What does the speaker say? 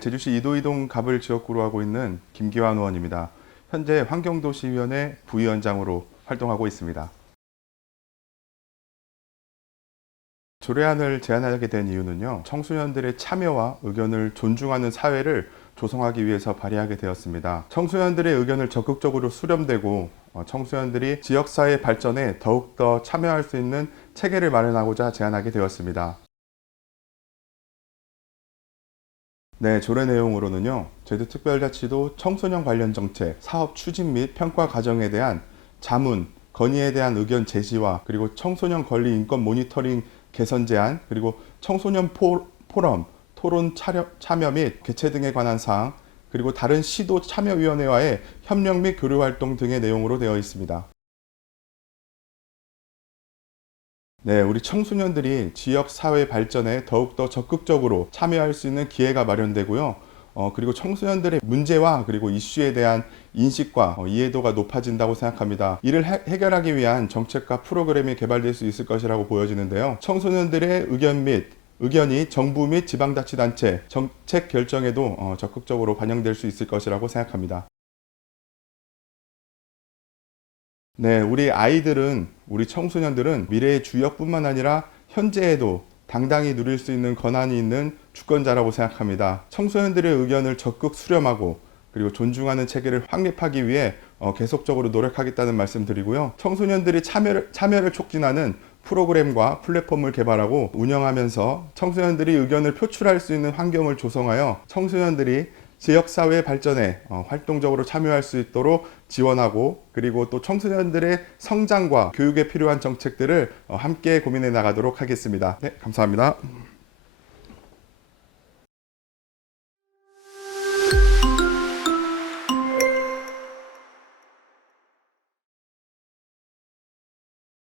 제주시 이도이동 갑을 지역구로 하고 있는 김기환 의원입니다. 현재 환경도시위원회 부위원장으로 활동하고 있습니다. 조례안을 제안하게 된 이유는요, 청소년들의 참여와 의견을 존중하는 사회를 조성하기 위해서 발의하게 되었습니다. 청소년들의 의견을 적극적으로 수렴되고 어, 청소년들이 지역사회 발전에 더욱더 참여할 수 있는 체계를 마련하고자 제안하게 되었습니다. 네, 조례 내용으로는요, 제주특별자치도 청소년 관련 정책, 사업 추진 및 평가 과정에 대한 자문, 건의에 대한 의견 제시와 그리고 청소년 권리 인권 모니터링 개선 제안, 그리고 청소년 포, 포럼, 토론 차려, 참여 및 개최 등에 관한 사항, 그리고 다른 시도 참여위원회와의 협력 및 교류 활동 등의 내용으로 되어 있습니다. 네, 우리 청소년들이 지역 사회 발전에 더욱더 적극적으로 참여할 수 있는 기회가 마련되고요. 어, 그리고 청소년들의 문제와 그리고 이슈에 대한 인식과 어, 이해도가 높아진다고 생각합니다. 이를 해, 해결하기 위한 정책과 프로그램이 개발될 수 있을 것이라고 보여지는데요. 청소년들의 의견 및 의견이 정부 및 지방자치단체 정책 결정에도 어, 적극적으로 반영될 수 있을 것이라고 생각합니다. 네, 우리 아이들은, 우리 청소년들은 미래의 주역뿐만 아니라 현재에도 당당히 누릴 수 있는 권한이 있는 주권자라고 생각합니다. 청소년들의 의견을 적극 수렴하고 그리고 존중하는 체계를 확립하기 위해 어, 계속적으로 노력하겠다는 말씀 드리고요. 청소년들이 참여를, 참여를 촉진하는 프로그램과 플랫폼을 개발하고 운영하면서 청소년들이 의견을 표출할 수 있는 환경을 조성하여 청소년들이 지역사회 발전에 어, 활동적으로 참여할 수 있도록 지원하고 그리고 또 청소년들의 성장과 교육에 필요한 정책들을 어, 함께 고민해 나가도록 하겠습니다. 네, 감사합니다.